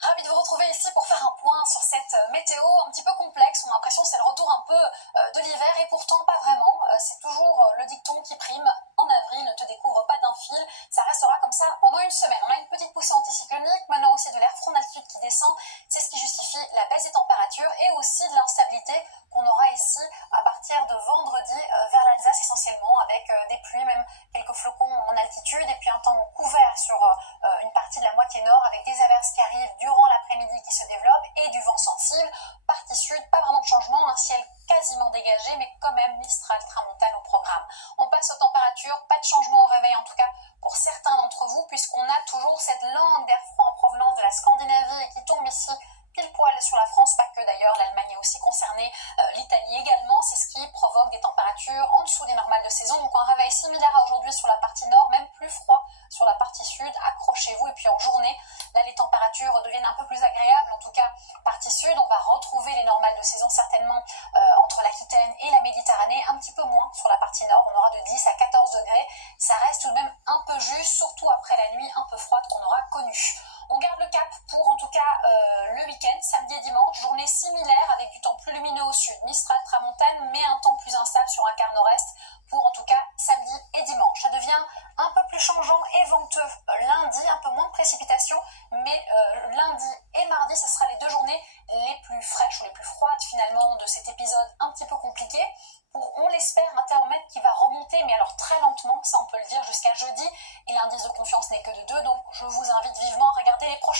Ravi de vous retrouver ici pour faire un point sur cette météo un petit peu complexe. On a l'impression que c'est le retour un peu de l'hiver et pourtant pas vraiment. C'est toujours le dicton qui prime. En avril, ne te découvre pas d'un fil. Ça restera comme ça pendant une semaine. On a une petite poussée anticyclonique, maintenant aussi de l'air front d'altitude qui descend. C'est ce qui justifie la baisse des températures et aussi de l'instabilité qu'on aura ici à partir de vendredi vers l'Alsace essentiellement, avec des pluies, même quelques flocons en altitude et puis un temps couvert sur une partie de la moitié nord avec des averses qui arrivent durant l'après-midi qui se développent et du vent sensible. Partie sud, pas vraiment de changement, un ciel quasiment dégagé mais quand même Mistral tramontane au programme. On passe aux températures, pas de changement au réveil en tout cas pour certains d'entre vous puisqu'on a toujours cette langue d'air froid en provenance de la Scandinavie et qui tombe ici pile poil sur la France, pas que d'ailleurs, l'Allemagne est aussi concernée, l'Italie également, c'est ce qui provoque des températures en dessous des normales de saison, donc un réveil similaire à aujourd'hui sur la partie nord, même plus froid sur la partie sud, accrochez-vous, et puis en journée, là les températures deviennent un peu plus agréables, en tout cas partie sud, on va retrouver les normales de saison certainement entre l'Aquitaine et la Méditerranée, un petit peu moins sur la partie nord, on aura de 10 à 14 degrés, ça reste tout de même un peu juste, surtout après la nuit un peu froide qu'on aura connue. On garde le cap pour en tout cas le week-end, samedi et dimanche, journée similaire avec du temps plus lumineux au sud, Mistral tramontane, mais un temps plus instable sur un quart nord-est pour en tout cas samedi et dimanche. Ça devient un peu plus changeant et venteux lundi, un peu moins de précipitations, mais lundi et mardi, ce sera les deux journées les plus fraîches ou les plus froides finalement de cet épisode un petit peu compliqué. On l'espère, un thermomètre qui va remonter, mais alors très lentement, ça on peut le dire, jusqu'à jeudi, et l'indice de confiance n'est que de 2, donc je vous invite vivement à regarder les prochains